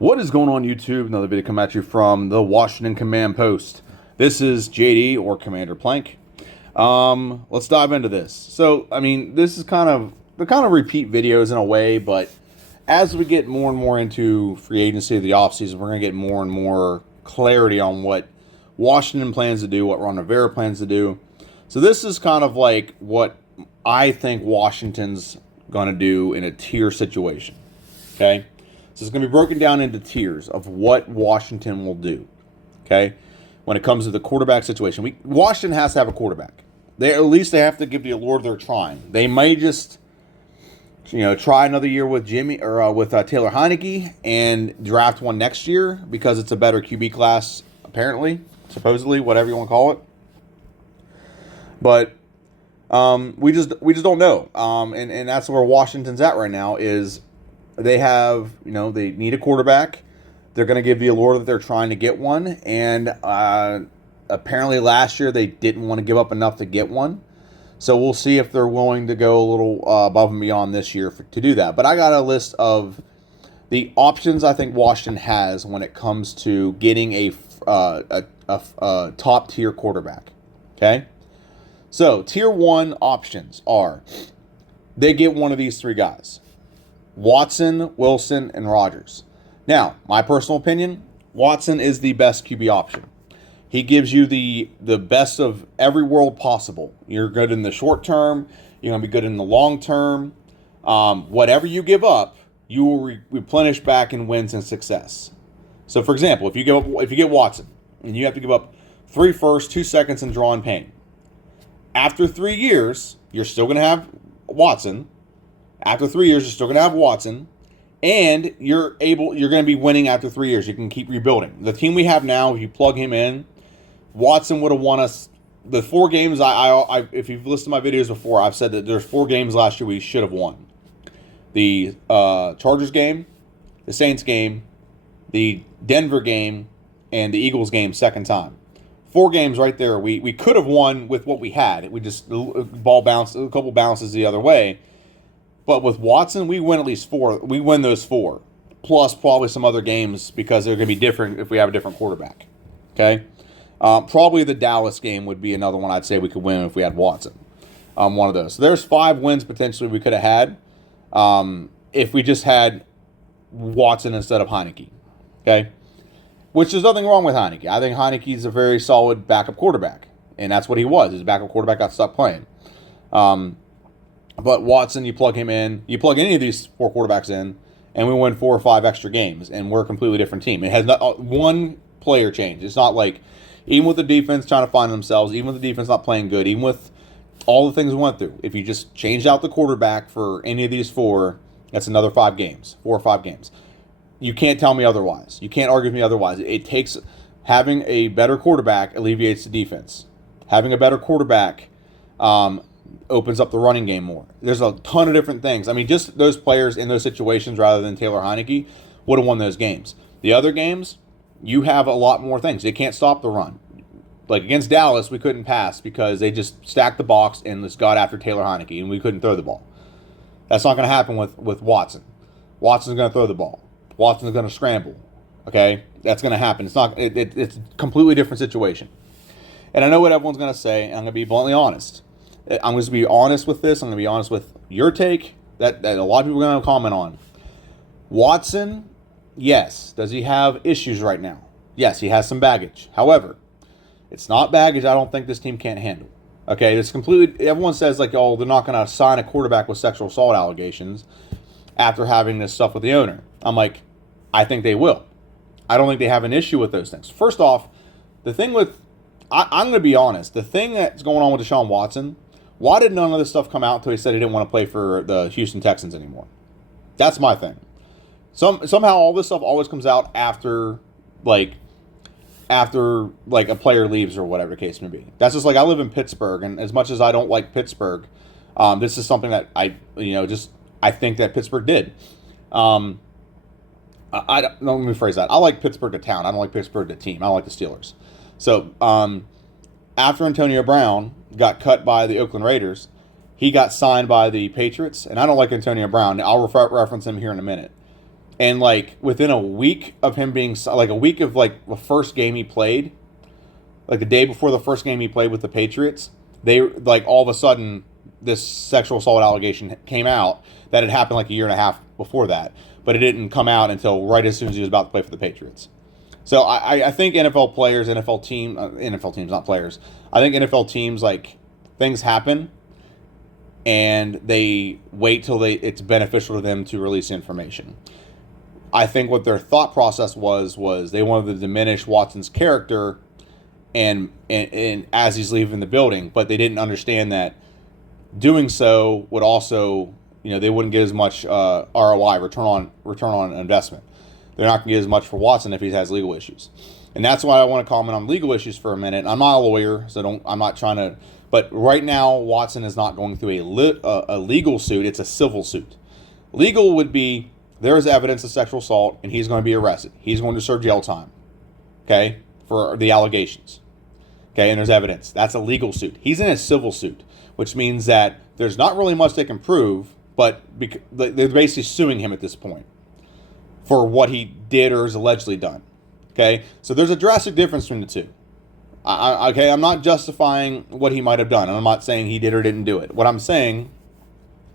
What is going on, YouTube? Another video come at you from the Washington Command Post. This is JD, or Commander Plank. Let's dive into this. So, this is they're kind of repeat videos in a way, but as we get more and more into free agency of the offseason, we're going to get more and more clarity on what Washington plans to do, what Ron Rivera plans to do. So this is kind of like what I think Washington's going to do in a tier situation. Okay? So it's going to be broken down into tiers of what Washington will do. Okay? When it comes to the quarterback situation. Washington has to have a quarterback. At least they have to give the allure they're trying. They may just try another year with Jimmy or with Taylor Heinicke and draft one next year because it's a better QB class, apparently, supposedly, whatever you want to call it. But we just don't know, and that's where Washington's at right now. Is they have they need a quarterback. They're going to give the allure that they're trying to get one, and apparently last year they didn't want to give up enough to get one. So we'll see if they're willing to go a little above and beyond this year to do that. But I got a list of the options I think Washington has when it comes to getting a top tier quarterback. Okay, so tier one options are they get one of these three guys: Watson, Wilson, and Rodgers. Now, my personal opinion, Watson is the best QB option. He gives you the best of every world possible. You're good in the short term. You're going to be good in the long term. Whatever you give up, you will replenish back in wins and success. So, for example, if you get Watson and you have to give up 3 firsts, 2 seconds, and draw and pain, after 3 years, you're still going to have Watson. After 3 years, you're still going to have Watson. And you're going to be winning after 3 years. You can keep rebuilding. The team we have now, if you plug him in, Watson would have won us the 4 games. If you've listened to my videos before, I've said that there's 4 games last year we should have won. The Chargers game, the Saints game, the Denver game, and the Eagles game second time. 4 games right there. We could have won with what we had. We just ball bounced a couple bounces the other way. But with Watson, we win at least 4. We win those 4, plus probably some other games because they're going to be different if we have a different quarterback. Okay, probably the Dallas game would be another one I'd say we could win if we had Watson. One of those. So there's 5 wins potentially we could have had if we just had Watson instead of Heinicke. Okay, which there's nothing wrong with Heinicke. I think Heinicke's a very solid backup quarterback, and that's what he was. His backup quarterback got stuck playing. But Watson, you plug him in, you plug any of these 4 quarterbacks in, and we win 4 or 5 extra games, and we're a completely different team. It has not one player change. It's not like, even with the defense trying to find themselves, even with the defense not playing good, even with all the things we went through, if you just changed out the quarterback for any of these 4, that's another 5 games, 4 or 5 games. You can't tell me otherwise. You can't argue with me otherwise. It takes having a better quarterback alleviates the defense. Having a better quarterback opens up the running game more. There's a ton of different things. Just those players in those situations rather than Taylor Heinicke would have won those games. The other games, you have a lot more things. They can't stop the run. Like against Dallas, we couldn't pass because they just stacked the box and just got after Taylor Heinicke, and we couldn't throw the ball. That's not going to happen with Watson. Watson's going to throw the ball. Watson's going to scramble. Okay? That's going to happen. It's not. It's a completely different situation. And I know what everyone's going to say, and I'm going to be bluntly honest. I'm going to be honest with this. I'm going to be honest with your take that a lot of people are going to comment on. Watson, yes. Does he have issues right now? Yes, he has some baggage. However, it's not baggage I don't think this team can't handle. Okay, it's completely. Everyone says like, oh, they're not going to sign a quarterback with sexual assault allegations after having this stuff with the owner. I'm like, I think they will. I don't think they have an issue with those things. First off, the thing with, I'm going to be honest. The thing that's going on with Deshaun Watson. Why did none of this stuff come out until he said he didn't want to play for the Houston Texans anymore? That's my thing. Somehow all this stuff always comes out after a player leaves or whatever the case may be. That's just like I live in Pittsburgh, and as much as I don't like Pittsburgh, this is something that I think that Pittsburgh did. Let me rephrase that. I like Pittsburgh the town. I don't like Pittsburgh the team. I like the Steelers. So after Antonio Brown got cut by the Oakland Raiders, he got signed by the Patriots, and I don't like Antonio Brown. I'll reference him here in a minute. And like within a week of him being like a week of like the first game he played, like the day before the first game he played with the Patriots, they like all of a sudden this sexual assault allegation came out that had happened like a year and a half before that, but it didn't come out until right as soon as he was about to play for the Patriots. So I think NFL players, NFL teams, not players. I think NFL teams, like, things happen and they wait till it's beneficial to them to release information. I think what their thought process was they wanted to diminish Watson's character and as he's leaving the building, but they didn't understand that doing so would also, they wouldn't get as much ROI, return on investment. They're not going to get as much for Watson if he has legal issues. And that's why I want to comment on legal issues for a minute. I'm not a lawyer, so I'm not trying to, but right now Watson is not going through a legal suit, it's a civil suit. Legal would be there is evidence of sexual assault and he's going to be arrested. He's going to serve jail time, okay, for the allegations. Okay, and there's evidence. That's a legal suit. He's in a civil suit, which means that there's not really much they can prove, but they're basically suing him at this point for what he did or has allegedly done. Okay, so there's a drastic difference between the two. I'm not justifying what he might have done, and I'm not saying he did or didn't do it. What I'm saying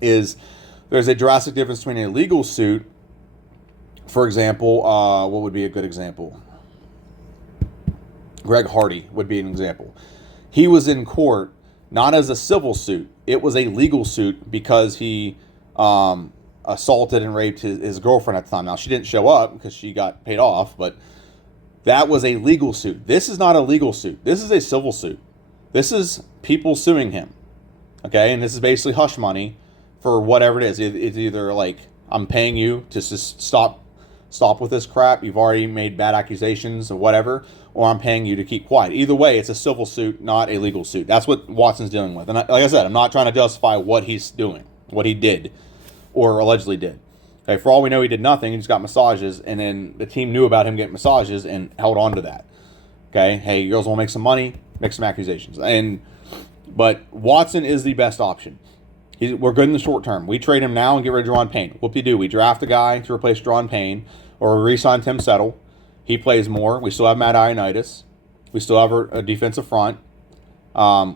is there's a drastic difference between a legal suit. For example, what would be a good example? Greg Hardy would be an example. He was in court not as a civil suit. It was a legal suit because he assaulted and raped his girlfriend at the time. Now, she didn't show up because she got paid off, but that was a legal suit. This is not a legal suit. This is a civil suit. This is people suing him. Okay? And this is basically hush money for whatever it is. It's either like, I'm paying you to just stop with this crap. You've already made bad accusations or whatever, or I'm paying you to keep quiet. Either way, it's a civil suit, not a legal suit. That's what Watson's dealing with. And like I said, I'm not trying to justify what he's doing, what he did, or allegedly did. Okay, for all we know, he did nothing. He just got massages, and then the team knew about him getting massages and held on to that. Okay, hey, girls want to make some money, make some accusations. But Watson is the best option. We're good in the short term. We trade him now and get rid of Daron Payne. Whoop-de-doo. We draft a guy to replace Daron Payne, or we re-sign Tim Settle. He plays more. We still have Matt Ioannidis. We still have a defensive front.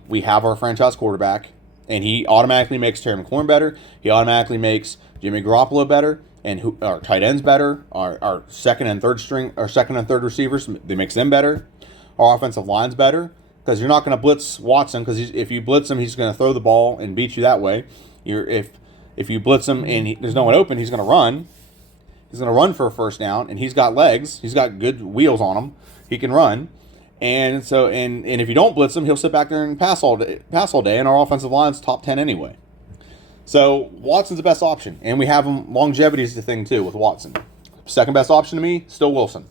We have our franchise quarterback, and he automatically makes Terry McLaurin better. He automatically makes Jimmy Garoppolo better, and our tight ends better. Our second and third receivers, they makes them better. Our offensive line's better because you're not going to blitz Watson because if you blitz him, he's going to throw the ball and beat you that way. If you blitz him and there's no one open, he's going to run. He's going to run for a first down, and he's got legs. He's got good wheels on him. He can run. And so, and if you don't blitz him, he'll sit back there and pass all day, and our offensive line's top 10 anyway. So Watson's the best option, and we have him. Longevity is the thing too with Watson. Second best option to me, still Wilson.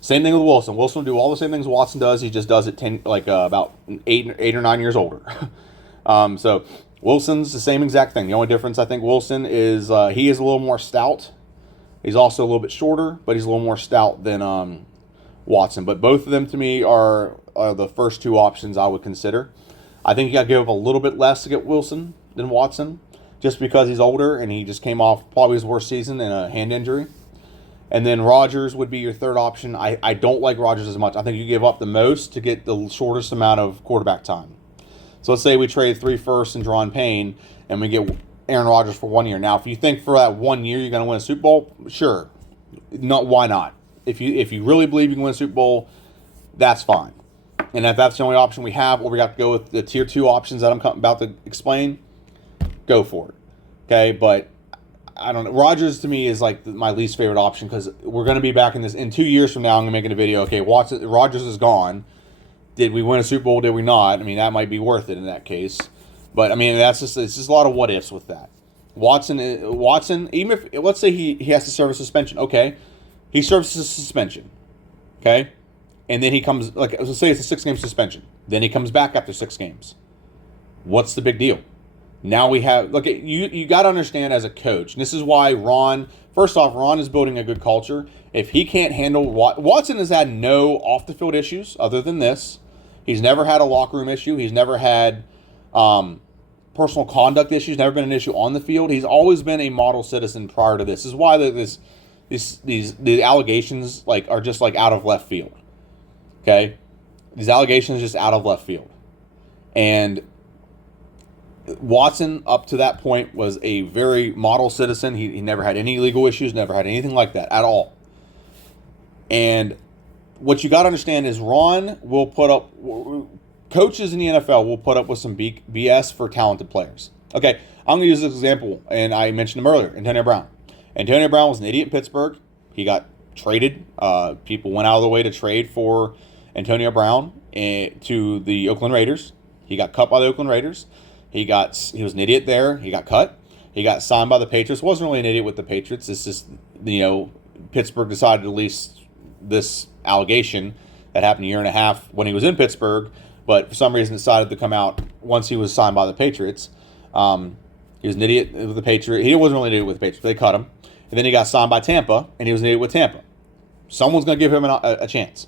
Same thing with Wilson. Wilson will do all the same things Watson does. He just does it about 8 or 9 years older. So Wilson's the same exact thing. The only difference I think Wilson is he is a little more stout. He's also a little bit shorter, but he's a little more stout than Watson. But both of them to me are the first two options I would consider. I think you got to give up a little bit less to get Wilson than Watson, just because he's older and he just came off probably his worst season in a hand injury. And then Rodgers would be your third option. I don't like Rodgers as much. I think you give up the most to get the shortest amount of quarterback time. So let's say we trade 3 firsts and Daron Payne, and we get Aaron Rodgers for 1 year. Now, if you think for that 1 year you're going to win a Super Bowl, sure. Why not? If you really believe you can win a Super Bowl, that's fine. And if that's the only option we have, or we got to go with the tier 2 options that I'm about to explain, go for it. Okay, but I don't know. Rodgers to me is like my least favorite option because we're going to be back in this in 2 years from now. I'm going to make a video. Okay, Rodgers is gone. Did we win a Super Bowl? Did we not? I mean, that might be worth it in that case. But I mean, it's just a lot of what ifs with that. Watson, even if let's say he has to serve a suspension. Okay, he serves a suspension. Okay, and then he comes let's say it's a 6-game suspension. Then he comes back after 6 games. What's the big deal? Now we have you got to understand as a coach. And this is why Ron is building a good culture. If he can't handle Watson has had no off the field issues other than this. He's never had a locker room issue. He's never had personal conduct issues. Never been an issue on the field. He's always been a model citizen prior to this. This is why this the allegations like are just like out of left field. Okay, these allegations just out of left field, and Watson up to that point was a very model citizen. He never had any legal issues, never had anything like that at all. And what you got to understand is Ron will put up, coaches in the NFL will put up with some BS for talented players. Okay, I'm going to use this example, and I mentioned him earlier, Antonio Brown. Antonio Brown was an idiot in Pittsburgh. He got traded. People went out of the way to trade for Antonio Brown to the Oakland Raiders. He got cut by the Oakland Raiders. He was an idiot there. He got cut. He got signed by the Patriots. Wasn't really an idiot with the Patriots. It's just, Pittsburgh decided to release this allegation that happened a year and a half when he was in Pittsburgh, but for some reason decided to come out once he was signed by the Patriots. He was an idiot with the Patriots. He wasn't really an idiot with the Patriots. They cut him. And then he got signed by Tampa, and he was an idiot with Tampa. Someone's going to give him a chance.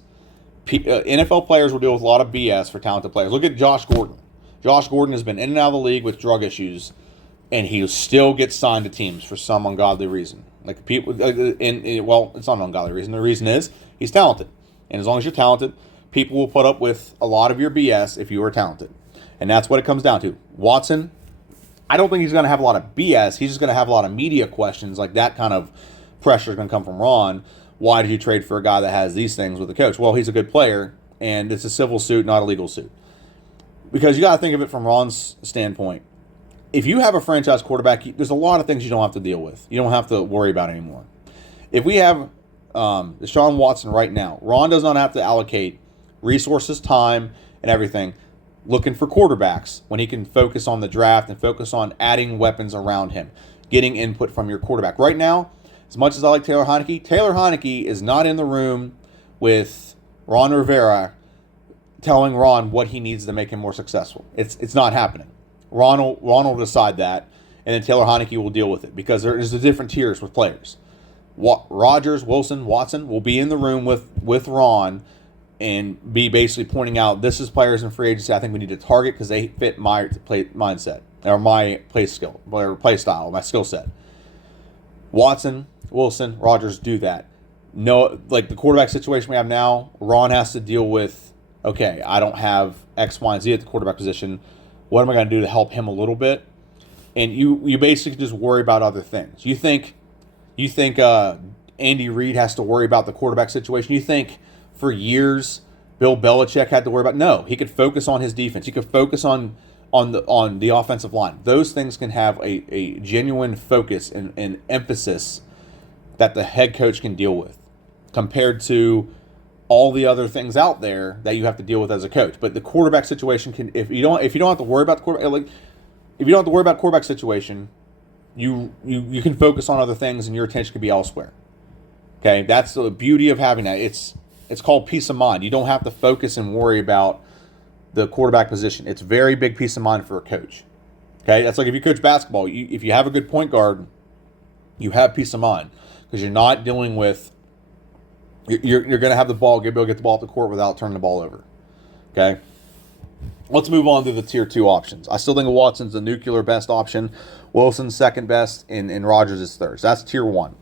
NFL players will deal with a lot of BS for talented players. Look at Josh Gordon. Josh Gordon has been in and out of the league with drug issues, and he still gets signed to teams for some ungodly reason. Like people, well, it's not an ungodly reason. The reason is he's talented, and as long as you're talented, people will put up with a lot of your BS if you are talented, and that's what it comes down to. Watson, I don't think he's going to have a lot of BS. He's just going to have a lot of media questions. Like that kind of pressure is going to come from Ron. Why did you trade for a guy that has these things with the coach? Well, he's a good player, and it's a civil suit, not a legal suit. Because you got to think of it from Ron's standpoint. If you have a franchise quarterback, there's a lot of things you don't have to deal with. You don't have to worry about anymore. If we have Deshaun Watson right now, Ron does not have to allocate resources, time, and everything looking for quarterbacks when he can focus on the draft and focus on adding weapons around him, getting input from your quarterback. Right now, as much as I like Taylor Heinicke is not in the room with Ron Rivera telling Ron what he needs to make him more successful. It's not happening. Ron will decide that, and then Taylor Heinicke will deal with it because there's the different tiers with players. Rodgers, Wilson, Watson will be in the room with Ron and be basically pointing out, this is players in free agency I think we need to target because they fit my play mindset or my play skill or play style, my skill set. Watson, Wilson, Rodgers do that. No, like the quarterback situation we have now, Ron has to deal with, okay, I don't have X, Y, and Z at the quarterback position. What am I going to do to help him a little bit? And you basically just worry about other things. You think Andy Reid has to worry about the quarterback situation? You think for years Bill Belichick had to worry about? No, he could focus on his defense. He could focus on the offensive line. Those things can have a genuine focus and emphasis that the head coach can deal with, compared to all the other things out there that you have to deal with as a coach. But the quarterback situation can, if you don't have to worry about the quarterback, like if you don't have to worry about quarterback situation, you can focus on other things and your attention can be elsewhere. Okay, that's the beauty of having that. It's called peace of mind. You don't have to focus and worry about the quarterback position. It's very big peace of mind for a coach. Okay, that's like if you coach basketball. If you have a good point guard, you have peace of mind because you're not dealing with. You're going to have the ball, be able to get the ball up the court without turning the ball over. Okay? Let's move on to the tier 2 options. I still think Watson's the nuclear best option. Wilson's second best, and Rodgers is third. So that's tier 1.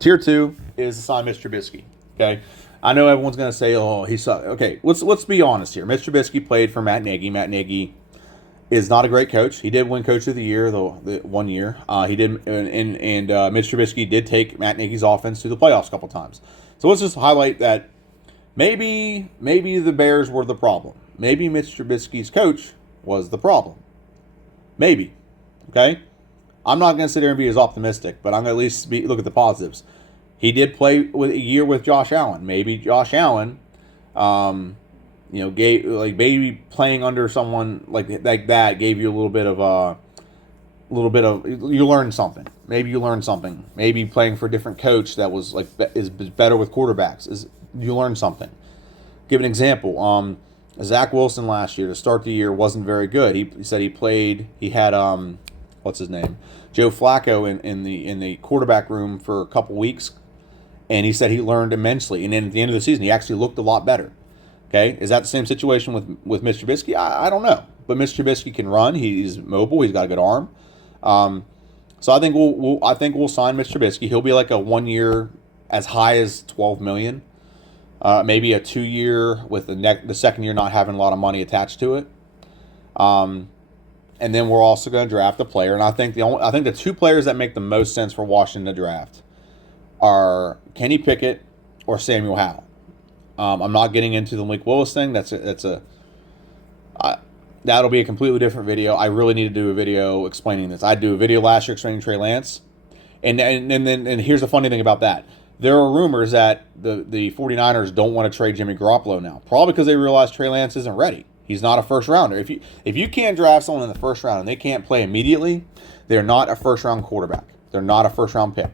Tier 2 is to sign Mitch Trubisky. Okay? I know everyone's going to say, oh, he sucked. Okay, let's be honest here. Mitch Trubisky played for Matt Nagy. Matt Nagy is not a great coach. He did win Coach of the Year the 1 year. He did, and Mitch Trubisky did take Matt Nagy's offense to the playoffs a couple times. So let's just highlight that maybe the Bears were the problem. Maybe Mitch Trubisky's coach was the problem. Maybe. Okay? I'm not going to sit there and be as optimistic, but I'm going to at least look at the positives. He did play with a year with Josh Allen. Maybe Josh Allen, gave maybe playing under someone like that gave you a little bit of you learned something. Maybe you learned something. Maybe playing for a different coach that was is better with quarterbacks is you learned something. Give an example. Zach Wilson last year to start the year wasn't very good. He said he had what's his name, Joe Flacco in the quarterback room for a couple weeks, and he said he learned immensely. And then at the end of the season, he actually looked a lot better. Okay, is that the same situation with Mitch Trubisky? I don't know, but Mitch Trubisky can run. He's mobile. He's got a good arm. So I think we'll sign Mitch Trubisky. He'll be like a 1 year as high as 12 million. Maybe a 2-year with the second year not having a lot of money attached to it. And then we're also going to draft a player. And I think the two players that make the most sense for Washington to draft are Kenny Pickett or Samuel Howell. I'm not getting into the Malik Willis thing. That'll be a completely different video. I really need to do a video explaining this. I did do a video last year explaining Trey Lance. And here's the funny thing about that. There are rumors that the 49ers don't want to trade Jimmy Garoppolo now. Probably because they realize Trey Lance isn't ready. He's not a first rounder. If you can't draft someone in the first round and they can't play immediately, they're not a first round quarterback. They're not a first round pick.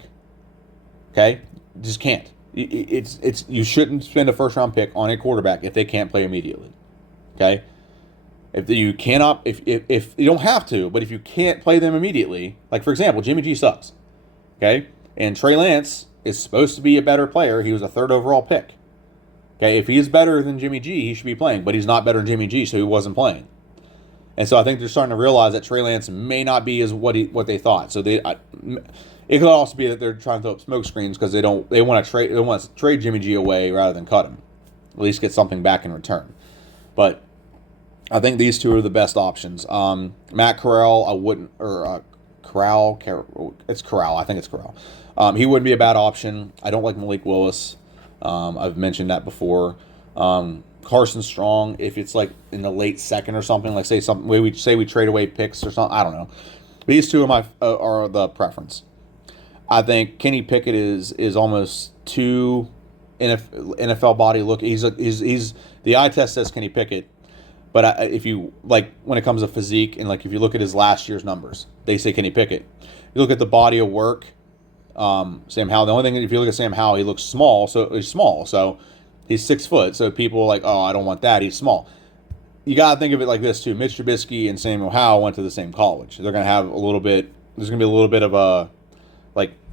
Okay? Just can't. You shouldn't spend a first round pick on a quarterback if they can't play immediately. Okay? If you don't have to, but if you can't play them immediately, like for example, Jimmy G sucks. Okay? And Trey Lance is supposed to be a better player. He was a 3rd overall pick. Okay, if he's better than Jimmy G, he should be playing, but he's not better than Jimmy G, so he wasn't playing. And so I think they're starting to realize that Trey Lance may not be as what they thought. So it could also be that they're trying to throw up smoke screens because they want to trade Jimmy G away rather than cut him, at least get something back in return. But I think these two are the best options. Matt Corral, I wouldn't, or Corral, it's Corral. I think it's Corral. He wouldn't be a bad option. I don't like Malik Willis. I've mentioned that before. Carson Strong, if it's like in the late second or something, like say we trade away picks or something, I don't know. These two are the preference. I think Kenny Pickett is almost too NFL body look. He's the eye test says Kenny Pickett, but if you like when it comes to physique and like if you look at his last year's numbers, they say Kenny Pickett. You look at the body of work. Sam Howell. The only thing, if you look at Sam Howell, he looks small. So he's small. So he's 6 foot. So people are like, oh, I don't want that. He's small. You got to think of it like this too. Mitch Trubisky and Samuel Howell went to the same college. They're going to have a little bit. There's going to be a little bit of a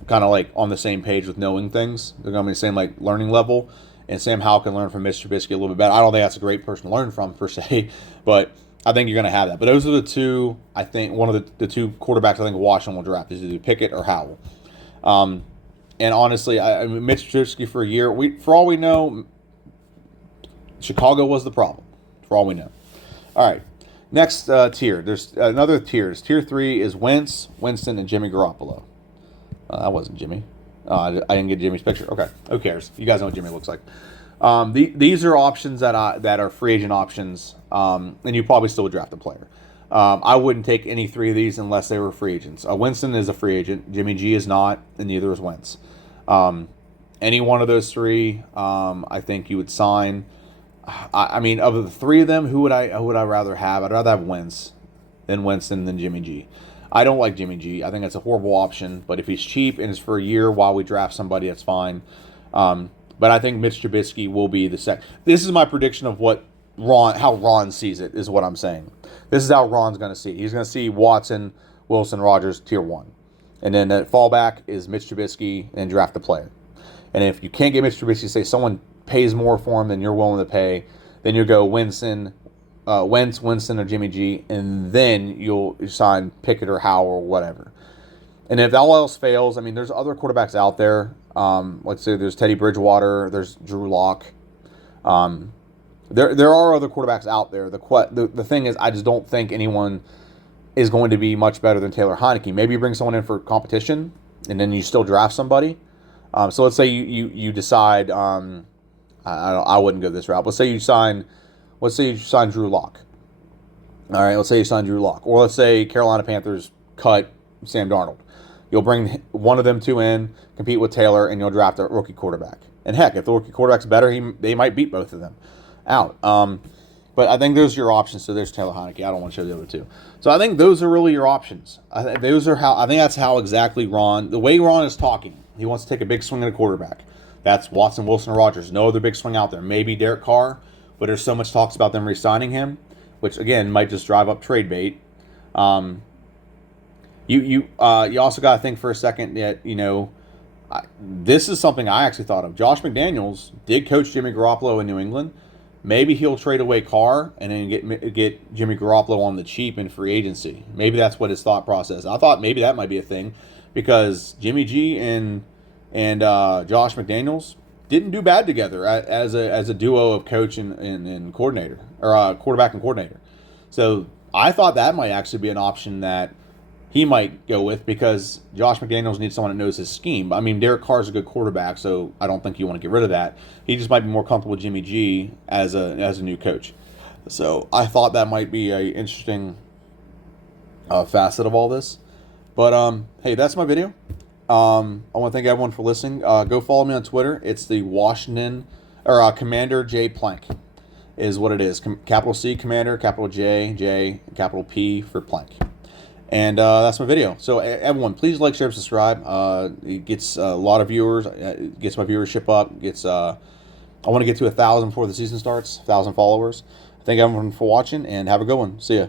kind of on the same page with knowing things. They're going to be the same learning level. And Sam Howell can learn from Mitch Trubisky a little bit better. I don't think that's a great person to learn from per se, but I think you're going to have that. But those are the two. I think one of the two quarterbacks I think Washington will draft is either Pickett or Howell. And honestly, I mean, Mitch Trubisky for a year, for all we know, Chicago was the problem. For all we know. All right, next tier. There's another tiers. Tier 3 is Wentz, Winston, and Jimmy Garoppolo. That wasn't Jimmy. I didn't get Jimmy's picture. Okay, who cares? You guys know what Jimmy looks like. These are options that are free agent options, and you probably still would draft a player. I wouldn't take any 3 of these unless they were free agents. Winston is a free agent. Jimmy G is not, and neither is Wentz. Any one of those 3, I think you would sign. I mean, of the 3 of them, who would I rather have? I'd rather have Wentz than Winston than Jimmy G. I don't like Jimmy G. I think that's a horrible option. But if he's cheap and it's for a year while we draft somebody, that's fine. But I think Mitch Trubisky will be the second. This is my prediction of how Ron sees it, is what I'm saying. This is how Ron's going to see it. He's going to see Watson, Wilson, Rodgers, tier 1. And then the fallback is Mitch Trubisky and draft the player. And if you can't get Mitch Trubisky, say someone pays more for him than you're willing to pay, then you go Wentz, Winston, or Jimmy G, and then you'll sign Pickett or Howell or whatever. And if all else fails, I mean, there's other quarterbacks out there. Let's say there's Teddy Bridgewater, there's Drew Lock. There are other quarterbacks out there. The thing is, I just don't think anyone is going to be much better than Taylor Heinicke. Maybe you bring someone in for competition, and then you still draft somebody. So let's say you decide. I wouldn't go this route. Let's say you sign Drew Lock. All right, let's say you sign Drew Lock, or let's say Carolina Panthers cut Sam Darnold. You'll bring one of them 2 in, compete with Taylor, and you'll draft a rookie quarterback. And heck, if the rookie quarterback's better, they might beat both of them out. But I think those are your options. So there's Taylor Heinicke. I don't want to show the other 2. So I think those are really your options. I think that's how exactly the way Ron is talking. He wants to take a big swing at a quarterback. That's Watson, Wilson, or Rodgers. No other big swing out there. Maybe Derek Carr, but there's so much talks about them re-signing him, which again might just drive up trade bait. You also got to think for a second that this is something I actually thought of. Josh McDaniels did coach Jimmy Garoppolo in New England. Maybe he'll trade away Carr and then get Jimmy Garoppolo on the cheap in free agency. Maybe that's what his thought process. I thought maybe that might be a thing because Jimmy G and and Josh McDaniels didn't do bad together as a duo of coach and coordinator, or quarterback and coordinator. So I thought that might actually be an option that he might go with, because Josh McDaniels needs someone that knows his scheme. I mean, Derek Carr's a good quarterback, so I don't think you want to get rid of that. He just might be more comfortable with Jimmy G as a new coach. So I thought that might be a interesting facet of all this. But hey, that's my video. I want to thank everyone for listening. Go follow me on Twitter. It's the Washington, or Commander J Plank is what it is. Capital C Commander, capital J, capital P for Plank. And that's my video. So everyone, please like, share, subscribe. It gets a lot of viewers. It gets my viewership up. I want to get to 1,000 before the season starts. 1,000 followers. Thank everyone for watching, and have a good one. See ya.